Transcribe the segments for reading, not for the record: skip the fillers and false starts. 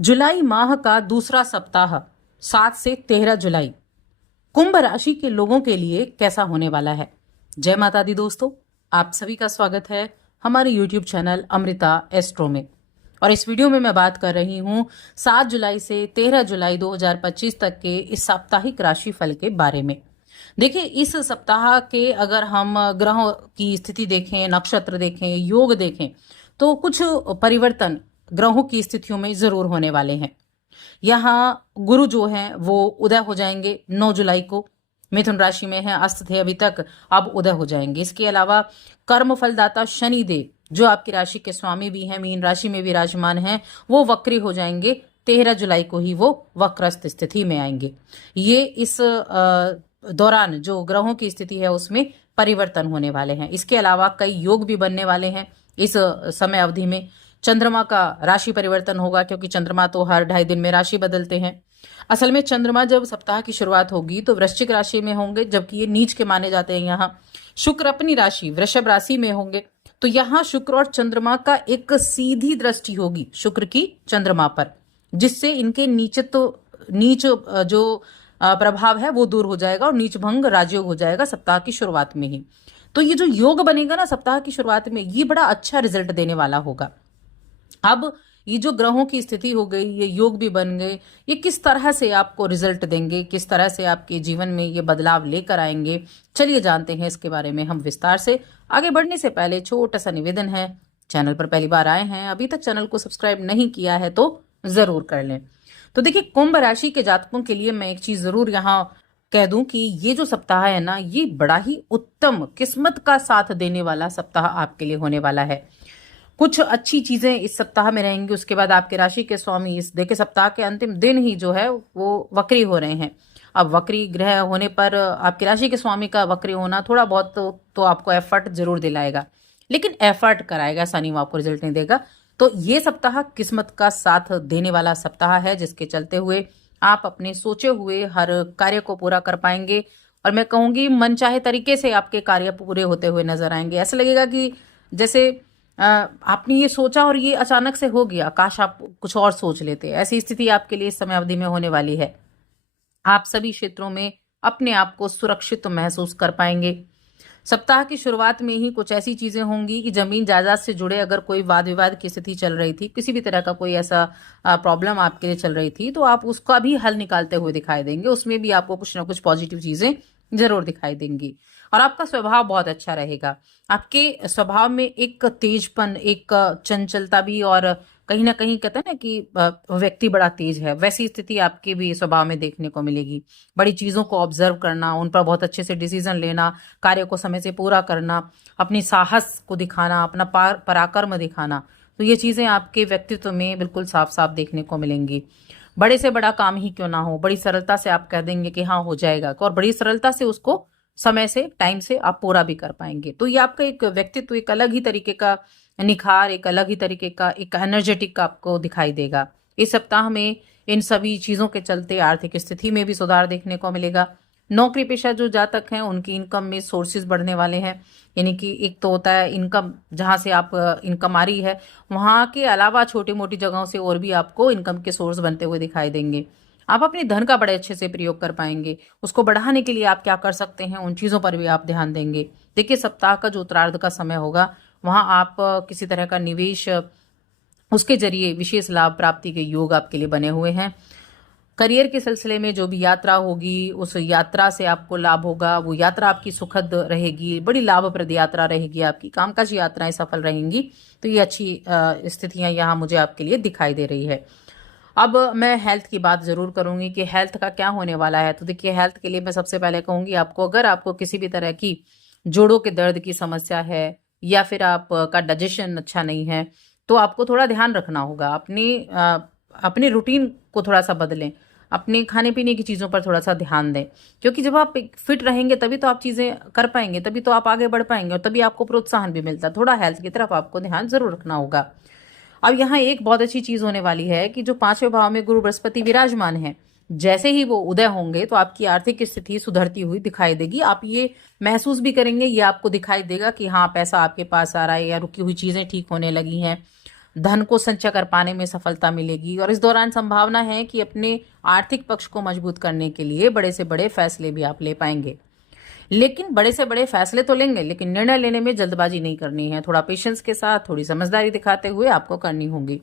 जुलाई माह का दूसरा सप्ताह 7 से 13 जुलाई कुंभ राशि के लोगों के लिए कैसा होने वाला है। जय माता दी दोस्तों, आप सभी का स्वागत है हमारे YouTube चैनल अमृता एस्ट्रो में। और इस वीडियो में मैं बात कर रही हूं 7 जुलाई से 13 जुलाई 2025 तक के इस साप्ताहिक राशि फल के बारे में। देखिए, इस सप्ताह के अगर हम ग्रहों की स्थिति देखें, नक्षत्र देखें, योग देखें, तो कुछ परिवर्तन ग्रहों की स्थितियों में जरूर होने वाले हैं। यहाँ गुरु जो हैं वो उदय हो जाएंगे 9 जुलाई को। मिथुन राशि में है, अस्त थे अभी तक, अब उदय हो जाएंगे। इसके अलावा कर्म फलदाता शनि देव जो आपकी राशि के स्वामी भी हैं, मीन राशि में विराजमान हैं, वो वक्री हो जाएंगे। 13 जुलाई को ही वो वक्रस्थ स्थिति में आएंगे। ये इस दौरान जो ग्रहों की स्थिति है उसमें परिवर्तन होने वाले हैं। इसके अलावा कई योग भी बनने वाले हैं इस समय अवधि में। चंद्रमा का राशि परिवर्तन होगा, क्योंकि चंद्रमा तो हर 2.5 दिन में राशि बदलते हैं। असल में चंद्रमा जब सप्ताह की शुरुआत होगी तो वृश्चिक राशि में होंगे, जबकि ये नीच के माने जाते हैं। यहाँ शुक्र अपनी राशि वृषभ राशि में होंगे, तो यहाँ शुक्र और चंद्रमा का एक सीधी दृष्टि होगी शुक्र की चंद्रमा पर, जिससे इनके नीच जो प्रभाव है वो दूर हो जाएगा और नीच भंग राजयोग हो जाएगा सप्ताह की शुरुआत में ही। तो ये जो योग बनेगा ना सप्ताह की शुरुआत में, ये बड़ा अच्छा रिजल्ट देने वाला होगा। अब ये जो ग्रहों की स्थिति हो गई, ये योग भी बन गए, ये किस तरह से आपको रिजल्ट देंगे, किस तरह से आपके जीवन में ये बदलाव लेकर आएंगे, चलिए जानते हैं इसके बारे में हम विस्तार से। आगे बढ़ने से पहले छोटा सा निवेदन है, चैनल पर पहली बार आए हैं, अभी तक चैनल को सब्सक्राइब नहीं किया है तो जरूर कर लें। तो देखिए, कुंभ राशि के जातकों के लिए मैं एक चीज जरूर यहाँ कह दूं कि ये जो सप्ताह है ना, ये बड़ा ही उत्तम किस्मत का साथ देने वाला सप्ताह आपके लिए होने वाला है। कुछ अच्छी चीजें इस सप्ताह में रहेंगी। उसके बाद आपके राशि के स्वामी इस देखिए सप्ताह के अंतिम दिन ही जो है वो वक्री हो रहे हैं। अब वक्री ग्रह होने पर आपकी राशि के स्वामी का वक्री होना थोड़ा बहुत तो आपको एफर्ट जरूर दिलाएगा, लेकिन एफर्ट कराएगा, ऐसा नहीं वो आपको रिजल्ट नहीं देगा। तो ये सप्ताह किस्मत का साथ देने वाला सप्ताह है, जिसके चलते हुए आप अपने सोचे हुए हर कार्य को पूरा कर पाएंगे। और मैं कहूंगी मनचाहे तरीके से आपके कार्य पूरे होते हुए नजर आएंगे। ऐसा लगेगा कि जैसे आपने ये सोचा और ये अचानक से हो गया, काश आप कुछ और सोच लेते। ऐसी स्थिति आपके लिए इस समय अवधि में होने वाली है। आप सभी क्षेत्रों में अपने आप को सुरक्षित महसूस कर पाएंगे। सप्ताह की शुरुआत में ही कुछ ऐसी चीजें होंगी कि जमीन जायदाद से जुड़े अगर कोई वाद विवाद की स्थिति चल रही थी, किसी भी तरह का कोई ऐसा प्रॉब्लम आपके लिए चल रही थी, तो आप उसका भी हल निकालते हुए दिखाई देंगे। उसमें भी आपको कुछ ना कुछ पॉजिटिव चीजें जरूर दिखाई देंगी। और आपका स्वभाव बहुत अच्छा रहेगा। आपके स्वभाव में एक तेजपन, एक चंचलता भी, और कहीं ना कहीं कहते हैं ना कि व्यक्ति बड़ा तेज है, वैसी स्थिति आपके भी स्वभाव में देखने को मिलेगी। बड़ी चीजों को ऑब्जर्व करना, उन पर बहुत अच्छे से डिसीजन लेना, कार्य को समय से पूरा करना, अपनी साहस को दिखाना, अपना पराक्रम दिखाना, तो ये चीजें आपके व्यक्तित्व में बिल्कुल साफ साफ देखने को मिलेंगी। बड़े से बड़ा काम ही क्यों ना हो, बड़ी सरलता से आप कह देंगे कि हाँ हो जाएगा, और बड़ी सरलता से उसको समय से, टाइम से आप पूरा भी कर पाएंगे। तो ये आपका एक व्यक्तित्व एक अलग ही तरीके का निखार, एक अलग ही तरीके का एक एनर्जेटिक आपको दिखाई देगा। इस सप्ताह में इन सभी चीजों के चलते आर्थिक स्थिति में भी सुधार देखने को मिलेगा। नौकरी पेशा जो जातक हैं उनकी इनकम में सोर्सेज बढ़ने वाले हैं। यानी कि एक तो होता है इनकम, जहां से आप इनकम आ रही है, वहां के अलावा छोटी मोटी जगहों से और भी आपको इनकम के सोर्स बनते हुए दिखाई देंगे। आप अपने धन का बड़े अच्छे से प्रयोग कर पाएंगे। उसको बढ़ाने के लिए आप क्या कर सकते हैं, उन चीजों पर भी आप ध्यान देंगे। देखिए, सप्ताह का जो उत्तरार्ध का समय होगा, वहां आप किसी तरह का निवेश, उसके जरिए विशेष लाभ प्राप्ति के योग आपके लिए बने हुए हैं। करियर के सिलसिले में जो भी यात्रा होगी, उस यात्रा से आपको लाभ होगा। वो यात्रा आपकी सुखद रहेगी, बड़ी लाभप्रद यात्रा रहेगी आपकी, कामकाजी यात्राएं सफल रहेंगी। तो ये अच्छी स्थितियां यहाँ मुझे आपके लिए दिखाई दे रही है। अब मैं हेल्थ की बात जरूर करूंगी कि हेल्थ का क्या होने वाला है। तो देखिए, हेल्थ के लिए मैं सबसे पहले कहूंगी आपको, अगर आपको किसी भी तरह की जोड़ों के दर्द की समस्या है, या फिर आपका डाइजेशन अच्छा नहीं है, तो आपको थोड़ा ध्यान रखना होगा। अपने रूटीन को थोड़ा सा बदलें, अपने खाने पीने की चीज़ों पर थोड़ा सा ध्यान दें, क्योंकि जब आप फिट रहेंगे तभी तो आप चीज़ें कर पाएंगे, तभी तो आप आगे बढ़ पाएंगे, और तभी आपको प्रोत्साहन भी मिलता है। थोड़ा हेल्थ की तरफ आपको ध्यान जरूर रखना होगा। अब यहाँ एक बहुत अच्छी चीज होने वाली है कि जो 5वें भाव में गुरु बृहस्पति विराजमान है, जैसे ही वो उदय होंगे तो आपकी आर्थिक स्थिति सुधरती हुई दिखाई देगी। आप ये महसूस भी करेंगे, ये आपको दिखाई देगा कि हाँ पैसा आपके पास आ रहा है, या रुकी हुई चीजें ठीक होने लगी हैं। धन को संचय कर पाने में सफलता मिलेगी। और इस दौरान संभावना है कि अपने आर्थिक पक्ष को मजबूत करने के लिए बड़े से बड़े फैसले भी आप ले पाएंगे। लेकिन बड़े से बड़े फैसले तो लेंगे, लेकिन निर्णय लेने में जल्दबाजी नहीं करनी है। थोड़ा पेशेंस के साथ, थोड़ी समझदारी दिखाते हुए आपको करनी होगी।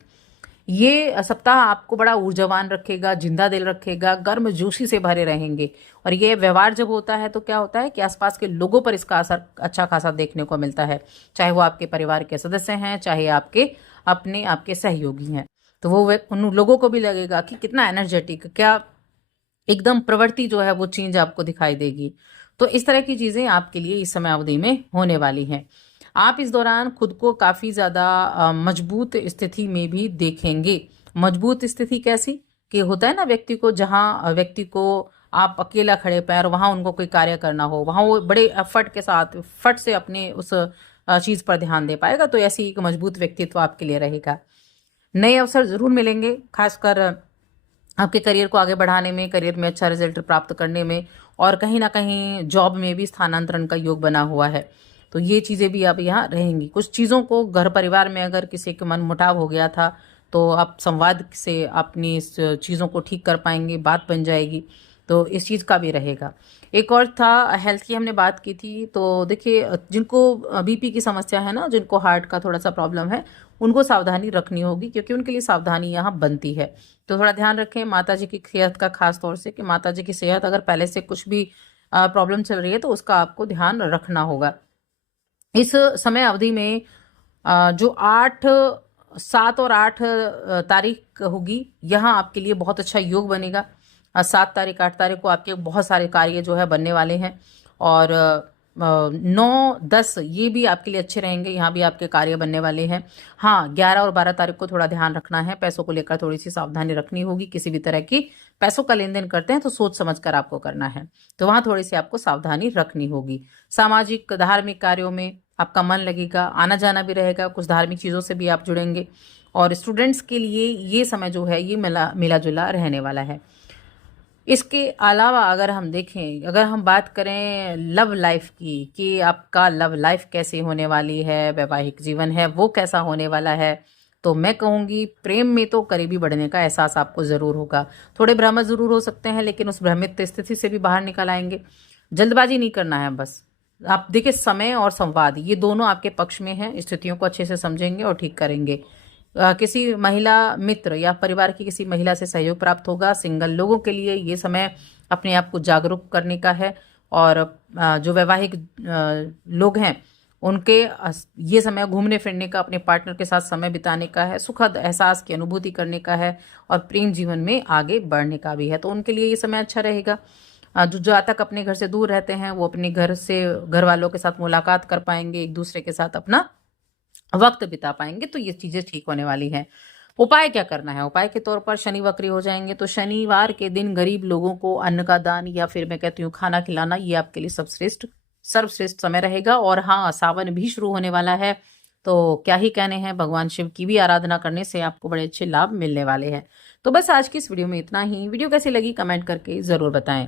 ये सप्ताह आपको बड़ा ऊर्जावान रखेगा, जिंदा दिल रखेगा, गर्म जोशी से भरे रहेंगे। और ये व्यवहार जब होता है तो क्या होता है कि आसपास के लोगों पर इसका असर अच्छा खासा देखने को मिलता है, चाहे वो आपके परिवार के सदस्य हैं, चाहे आपके सहयोगी हैं। तो वो उन लोगों को भी लगेगा कि कितना एनर्जेटिक, क्या एकदम प्रवृत्ति जो है वो चेंज आपको दिखाई देगी। तो इस तरह की चीजें आपके लिए इस समय अवधि में होने वाली हैं। आप इस दौरान खुद को काफी ज्यादा मजबूत स्थिति में भी देखेंगे। मजबूत स्थिति कैसी कि होता है ना, व्यक्ति को आप अकेला खड़े पैर वहां उनको कोई कार्य करना हो, वहां वो बड़े एफर्ट के साथ फट से अपने उस चीज पर ध्यान दे पाएगा। तो ऐसी एक मजबूत व्यक्तित्व आपके लिए रहेगा। नए अवसर जरूर मिलेंगे, खासकर आपके करियर को आगे बढ़ाने में, करियर में अच्छा रिजल्ट प्राप्त करने में, और कहीं ना कहीं जॉब में भी स्थानांतरण का योग बना हुआ है। तो ये चीज़ें भी अब यहाँ रहेंगी। कुछ चीज़ों को घर परिवार में अगर किसी के मन मुटाव हो गया था तो आप संवाद से अपनी इस चीज़ों को ठीक कर पाएंगे, बात बन जाएगी। तो इस चीज़ का भी रहेगा। एक और था, हेल्थ की हमने बात की थी। तो देखिए, जिनको बीपी की समस्या है ना, जिनको हार्ट का थोड़ा सा प्रॉब्लम है, उनको सावधानी रखनी होगी, क्योंकि उनके लिए सावधानी यहाँ बनती है। तो थोड़ा ध्यान रखें माता जी की सेहत का, खास तौर से कि माता जी की सेहत अगर पहले से कुछ भी प्रॉब्लम चल रही है तो उसका आपको ध्यान रखना होगा। इस समय अवधि में जो 7 और 8 तारीख होगी, यहाँ आपके लिए बहुत अच्छा योग बनेगा। 7 तारीख 8 तारीख को आपके बहुत सारे कार्य जो है बनने वाले हैं। और 9-10 ये भी आपके लिए अच्छे रहेंगे, यहाँ भी आपके कार्य बनने वाले हैं। हाँ, 11 और 12 तारीख को थोड़ा ध्यान रखना है, पैसों को लेकर थोड़ी सी सावधानी रखनी होगी। किसी भी तरह की पैसों का लेन देन करते हैं तो सोच समझ कर आपको करना है, तो वहाँ थोड़ी सी आपको सावधानी रखनी होगी। सामाजिक धार्मिक कार्यों में आपका मन लगेगा, आना जाना भी रहेगा, कुछ धार्मिक चीज़ों से भी आप जुड़ेंगे। और स्टूडेंट्स के लिए ये समय जो है ये मिला जुला रहने वाला है। इसके अलावा अगर हम देखें, अगर हम बात करें लव लाइफ की, कि आपका लव लाइफ कैसी होने वाली है, वैवाहिक जीवन है वो कैसा होने वाला है, तो मैं कहूँगी प्रेम में तो करीबी बढ़ने का एहसास आपको ज़रूर होगा। थोड़े भ्रम जरूर हो सकते हैं, लेकिन उस भ्रमित स्थिति से भी बाहर निकल आएंगे। जल्दबाजी नहीं करना है, बस आप देखिए समय और संवाद ये दोनों आपके पक्ष में हैं। स्थितियों को अच्छे से समझेंगे और ठीक करेंगे। किसी महिला मित्र या परिवार की किसी महिला से सहयोग प्राप्त होगा। सिंगल लोगों के लिए ये समय अपने आप को जागरूक करने का है। और जो वैवाहिक लोग हैं उनके ये समय घूमने फिरने का, अपने पार्टनर के साथ समय बिताने का है, सुखद एहसास की अनुभूति करने का है, और प्रेम जीवन में आगे बढ़ने का भी है। तो उनके लिए ये समय अच्छा रहेगा। जो जातक अपने घर से दूर रहते हैं वो अपने घर वालों के साथ मुलाकात कर पाएंगे, एक दूसरे के साथ अपना वक्त बिता पाएंगे। तो ये चीजें ठीक होने वाली हैं। उपाय क्या करना है? उपाय के तौर पर शनि वक्री हो जाएंगे, तो शनिवार के दिन गरीब लोगों को अन्न का दान, या फिर मैं कहती हूँ खाना खिलाना, ये आपके लिए सर्वश्रेष्ठ समय रहेगा। और हाँ, सावन भी शुरू होने वाला है, तो क्या ही कहने हैं, भगवान शिव की भी आराधना करने से आपको बड़े अच्छे लाभ मिलने वाले हैं। तो बस आज की इस वीडियो में इतना ही। वीडियो कैसी लगी कमेंट करके जरूर बताएं।